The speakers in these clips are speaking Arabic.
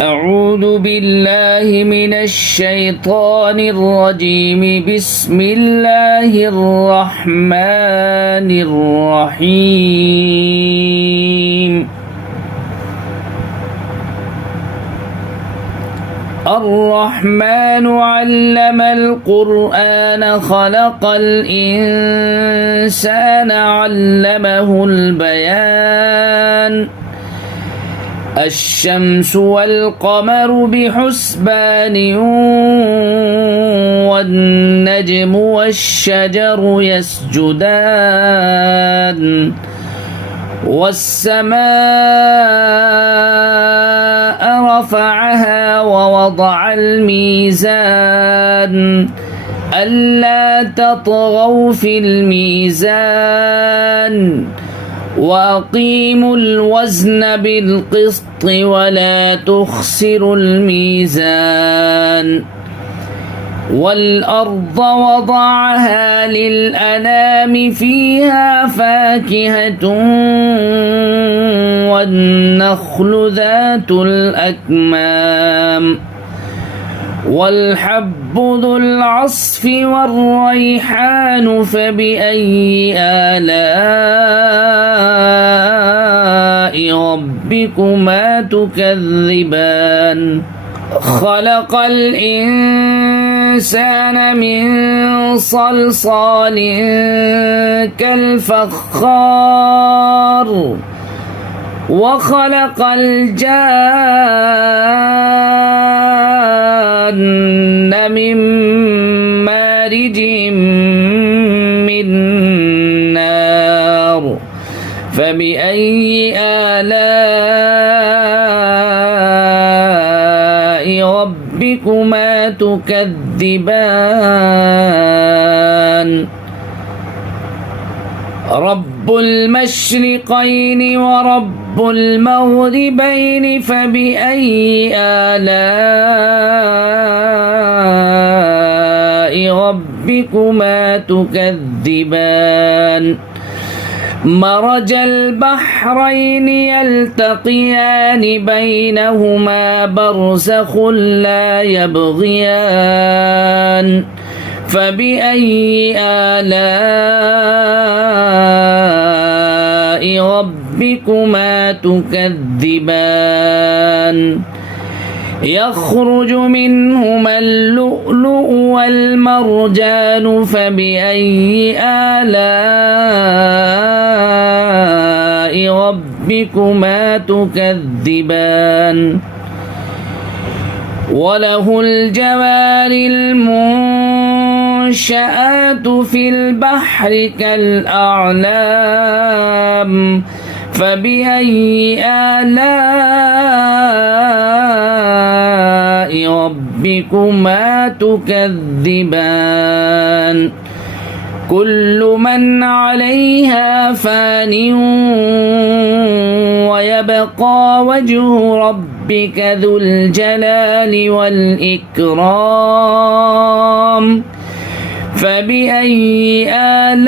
أعوذ بالله من الشيطان الرجيم. بسم الله الرحمن الرحيم. الرحمن علم القرآن خلق الإنسان علمه البيان. الشمس والقمر بحسبان والنجم والشجر يسجدان والسماء رفعها ووضع الميزان ألا تطغوا في الميزان وأقيموا الوزن بالقسط ولا تخسروا الميزان. والأرض وضعها للأنام فيها فاكهة والنخل ذات الأكمام والحب ذو العصف والريحان فبأي آلاء ربكما تكذبان. خلق الإنسان من صلصال كالفخار وخلق الجان من مارج من نار فبأي آلاء ربكما تكذبان. رب المشرقين ورب المغربين فبأي آلاء ربكما تكذبان. مرج البحرين يلتقيان بينهما برزخ لا يبغيان فبأي آلاء ربكما تكذبان. يخرج منهما اللؤلؤ والمرجان فبأي آلاء ربكما تكذبان. وله الجوار المنشآت في البحر كالأعلام فبأي آلاء ربكما تكذبان. كل من عليها فان ويبقى وجه ربك ذو الجلال والإكرام فبأي آلاء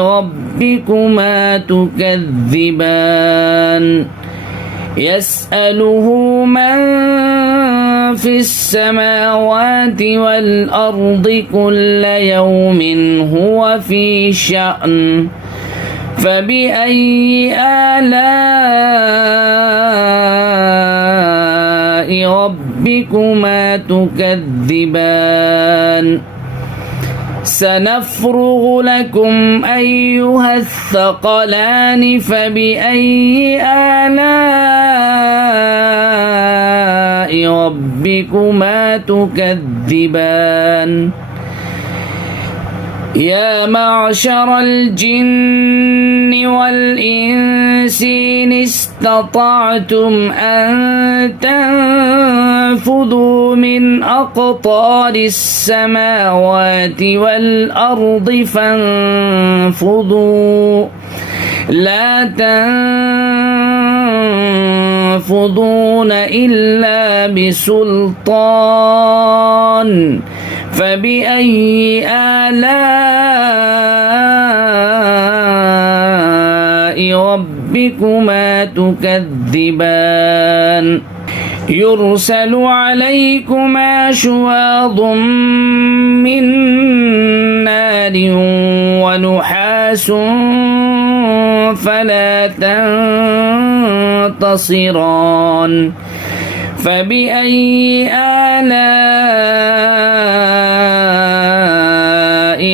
ربكما تكذبان. يسأله من في السماوات والأرض كل يوم هو في شأن فبأي آلاء ربكما تكذبان. سنفرغ لكم أيها الثقلان فبأي آلاء ربكما تكذبان. يا معشر الجن والإنس إن استطعتم أن تنفذوا من أقطار السماوات والأرض فانفذوا لا تنفذون إلا بسلطان فبأي آلاء ربكما تكذبان يرسل عليكما شواظ من نار ونحاس فلا تنتصران فبأي آلاء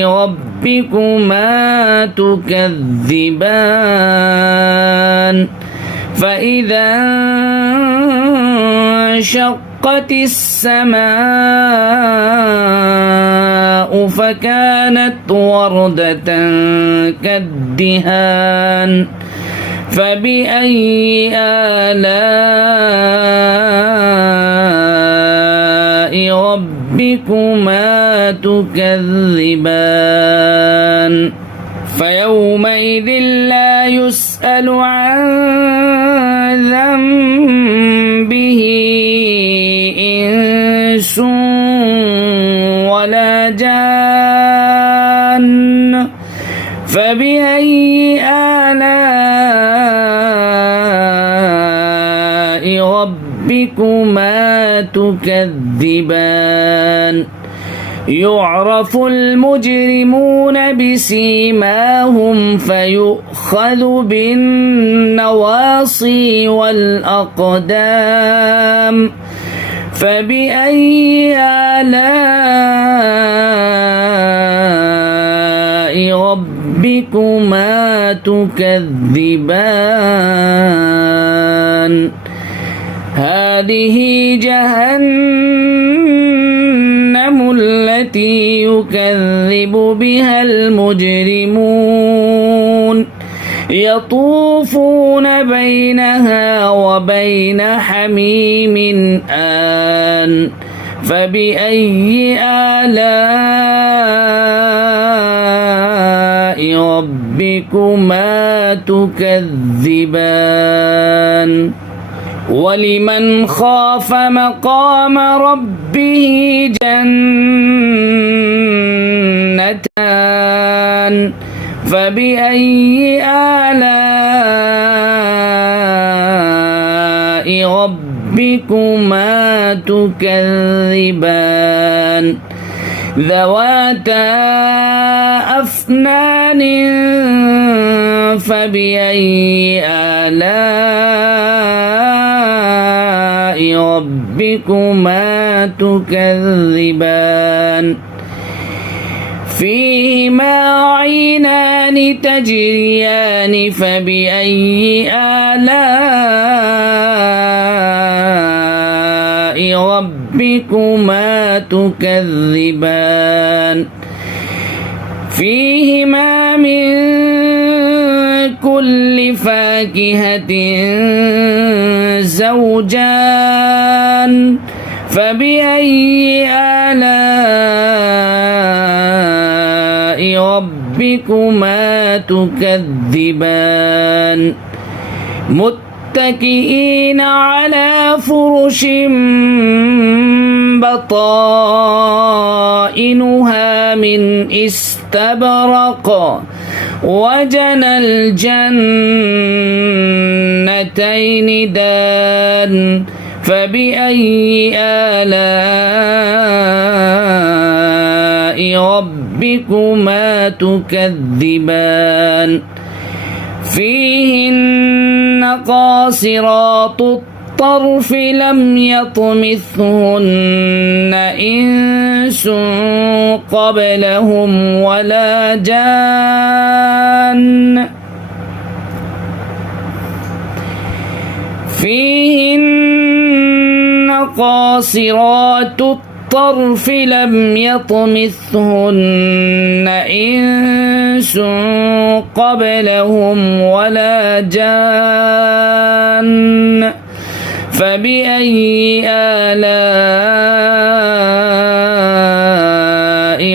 ربكما تكذبان فإذا انشقت السماء فكانت وردة كالدهان فبأي آلاء ربكما تكذبان فيومئذ لا يسأل عن ذنبه إنس ولا جان فبأي آلاء ربكما تكذبان يعرف المجرمون بسيماهم فيؤخذ بالنواصي والأقدام فبأي آلاء ربكما تكذبان هذه جهنم التي يكذب بها المجرمون يطوفون بينها وبين حميم آن فبأي آلاء ربكما تكذبان ولمن خاف مقام ربه جنتان فبأي آلاء ربكما تكذبان ذواتا أفنان فبأي آلاء ربكما تكذبان فيهما عينان تجريان فبأي آلاء ربكما تكذبان فيهما من كل فاكهة زوجان فبأي آلاء ربكما تكذبان متكئين على فرش بطائنها من استبرق وجنى الجنتين دان فبأي آلاء ربكما تكذبان فيهن قاصرات الطرف لم يطمثهن إنس قبلهم ولا جان فيهن قاصرات الطرف لم يطمثهن إنس قبلهم ولا جان فبأي آلاء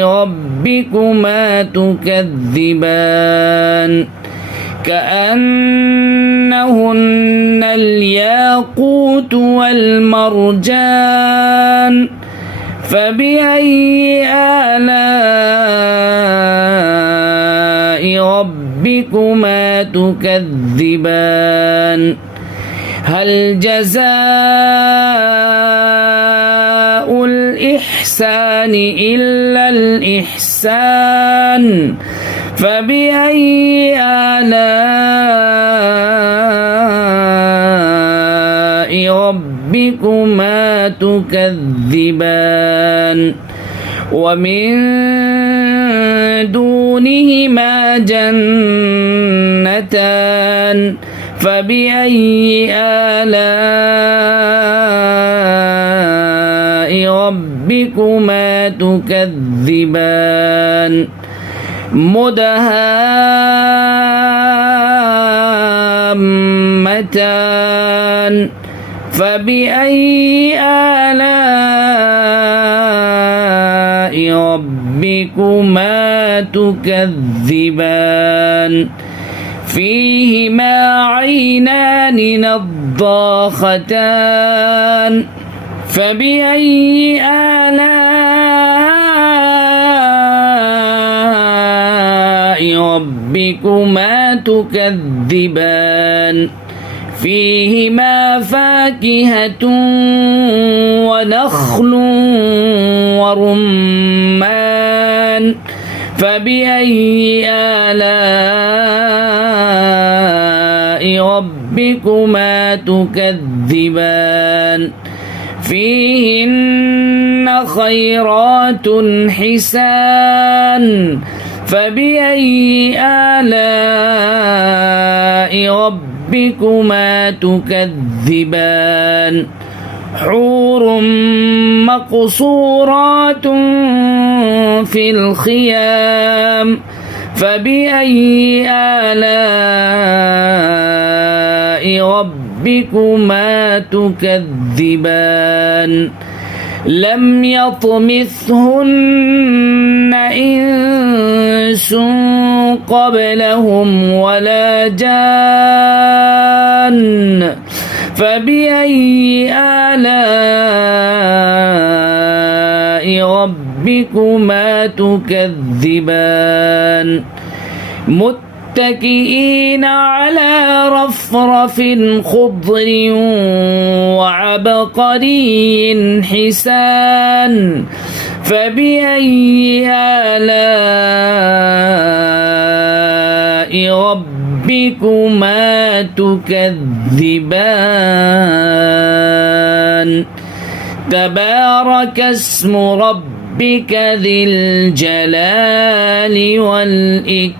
ربكما تكذبان كأنهن الياقوت والمرجان فبأي آلاء ربكما ربكما تكذبان هل جزاء الإحسان إلا الإحسان فبأي آلاء ربكما تكذبان ومن دونهما جنتان فبأي آلاء ربكما تكذبان مدهامتان فبأي آلاء ربكما تكذبان فيهما عينان نضاختان فبأي آلاء ربكما تكذبان فيهما فاكهة ونخل ورمان فبأي آلاء ربكما تكذبان فيهن خيرات حسان فبأي آلاء ربكما تكذبان حور مقصورات في الخيام فبأي آلاء ربكما تكذبان لم يطمثهن إنس قبلهم ولا جان فبأي آلاء ربكما تكذبان متكئين على رفرف خضر وعبقري حسان فبأي آلاء ربكما تكذبان تبارك اسم ربك ذي الجلال والإكرام